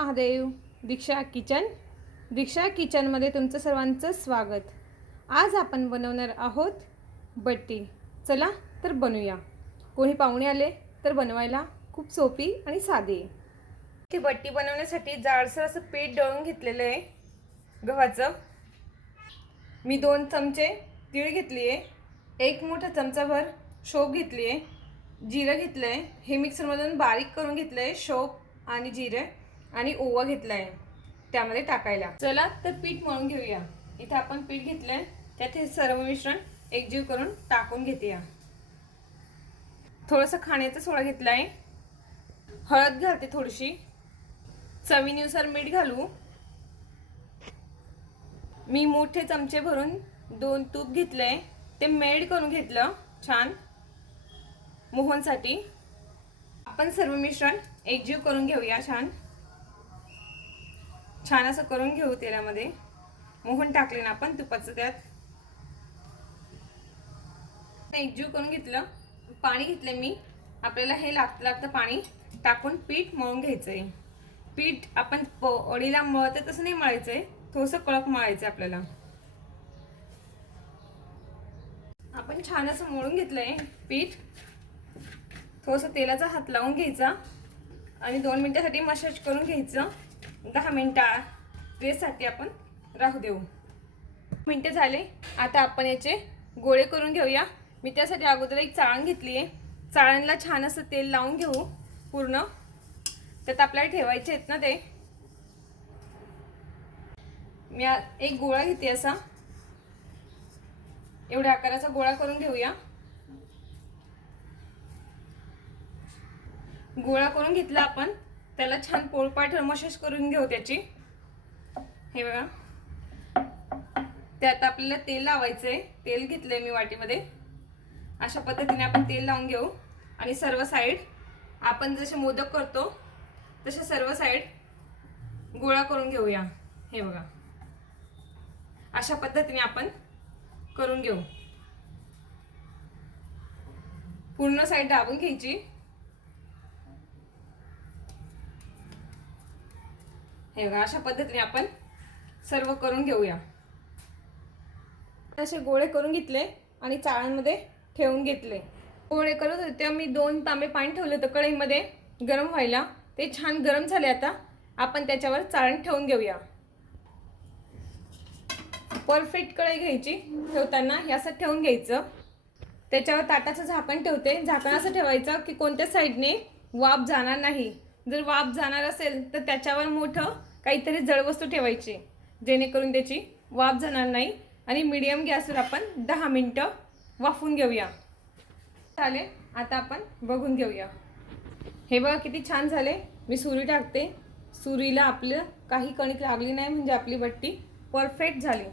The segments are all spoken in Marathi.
महादेव. दीक्षा किचनमध्ये तुमचं सर्वांचं स्वागत. आज आपण बनवणार आहोत बट्टी. चला तर बनवूया. कोणी पाहुणे आले तर बनवायला खूप सोपी आणि साधी. ती बट्टी बनवण्यासाठी जाडसर असं पीठ दळून घेतलेलं आहे गव्हाचं. मी 2 चमचे तीळ घेतली आहे, 1 मोठा चमचाभर शोप घेतली आहे, जिरं घेतलं आहे, हे मिक्सरमधून बारीक करून घेतलं आहे शोप आणि जिरे, आणि ओवा घेतला आहे त्यामध्ये टाकायला. चला तर पीठ मळून घेऊया. इथे आपण पीठ घेतलं आहे, त्यात हे सर्व मिश्रण एकजीव करून टाकून घेऊया. थोडंसं खाण्याचा सोडा घेतला आहे, हळद घालते थोडीशी, चवीनुसार मीठ घालू. मी मोठे चमचे भरून 2 तूप घेतले, ते मेल्ट करून घेतलं छान मोहनसाठी. आपण सर्व मिश्रण एकजीव करून घेऊया. छान असं करून घेऊ. तेलामध्ये मोहन टाकले ना आपण तुपाचं, त्यात एकजीव करून घेतलं. पाणी घेतले मी. आपल्याला हे लागतं पाणी टाकून पीठ मळून घ्यायचंय. पीठ आपण वडीला मळते तसं नाही मळायचंय, थोडंसं कडक मळायचं आपल्याला. आपण छान असं मळून घेतलंय पीठ. थोडंसं तेलाचा हात लावून घ्यायचा आणि 2 मिनिटासाठी मसाज करून घ्यायचं. 10 मिनिटं रेस्टसाठी आपण राहू देऊ. मिनिटं झाले, आता आपण याचे गोळे करून घेऊया. मी त्यासाठी अगोदर एक चाळण घेतली आहे. चाळणला छान असं तेल लावून घेऊ पूर्ण. त्यात आपल्याला ठेवायचे आहेत ना ते. मी एक गोळा घेते असा, एवढ्या आकाराचा गोळा करून घेऊया. गोळा करून घेतला आपण, त्याला छान पोळपाट मसाज करून घेऊ त्याची. हे बघा, त्यात आपल्याला तेल लावायचंय. तेल घेतलंय मी वाटीमध्ये. अशा पद्धतीने आपण तेल लावून घेऊ आणि सर्व साइड आपण जसे मोदक करतो तसे सर्व साइड गोळा करून घेऊया. हे बघा, अशा पद्धतीने आपण करून घेऊ. पूर्ण साइड दाबून घ्यायची. हे बघा, अशा पद्धतीने आपण सर्व करून घेऊया. असे गोळे करून घेतले आणि चाळणमध्ये ठेवून घेतले. गोळे करत होते मी 2 तांबे पाणी ठेवले होते कढईमध्ये गरम व्हायला. ते छान गरम झाले. आता आपण त्याच्यावर चाळण ठेवून घेऊया. परफेक्ट कढई घ्यायची. ठेवताना हे असं ठेवून घ्यायचं. त्याच्यावर ताटाचं झाकण ठेवते. झाकण असं ठेवायचं की कोणत्या साईडने वाफ जाणार नाही. जर वाफ जाणार असेल तर त्याच्यावर मोठं काहीतरी जड वस्तू ठेवायची, जेणेकरून त्याची वाफ जाणार नाही. आणि मीडियम गॅसवर आपण 10 मिनिटं वाफून घेऊया. झाले, आता आपण बघून घेऊया. हे बघा किती छान झाले. मी सुरी टाकते. सुरीला आपलं काही कणिक लागली नाही, म्हणजे आपली बट्टी परफेक्ट झाली.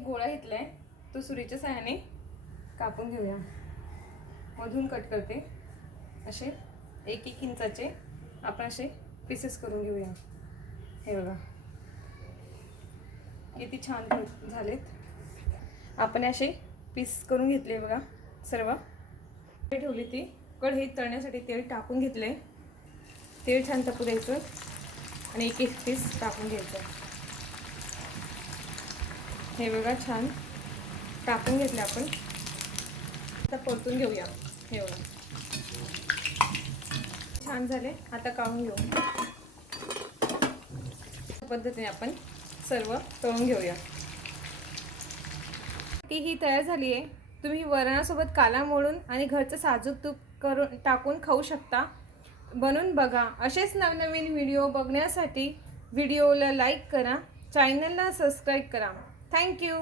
गोळा घेतलाय, तो सुरीच्या सहाय्याने कापून घेऊया. मधून कट करते. असे 1-1 इंचाचे आपण असे पीसेस करून घेऊया. हे बघा किती छान झालेत. आपण असे पीस करून घेतले बघा सर्व. ठेवली ती कढईत तळण्यासाठी तेल टाकून घेतले. तेल छान तापू द्यायचं आणि 1-1 पीस टाकून घ्यायचं. हे बघा छान टाकून घेतले आपण. आता परतून घेऊया. हे बघा छान झाले. आता काढून घेऊ. पद्धतीने आपण सर्व तळून घेऊया. ती ही तयार झाली आहे. तुम्ही वरणासोबत काला मोडून आणि घरचं साजूक तूप करून टाकून खाऊ शकता. बनवून बघा. असेच नवनवीन व्हिडिओ बघण्यासाठी व्हिडिओला लाईक करा, चॅनलला सबस्क्राईब करा. थँक्यू.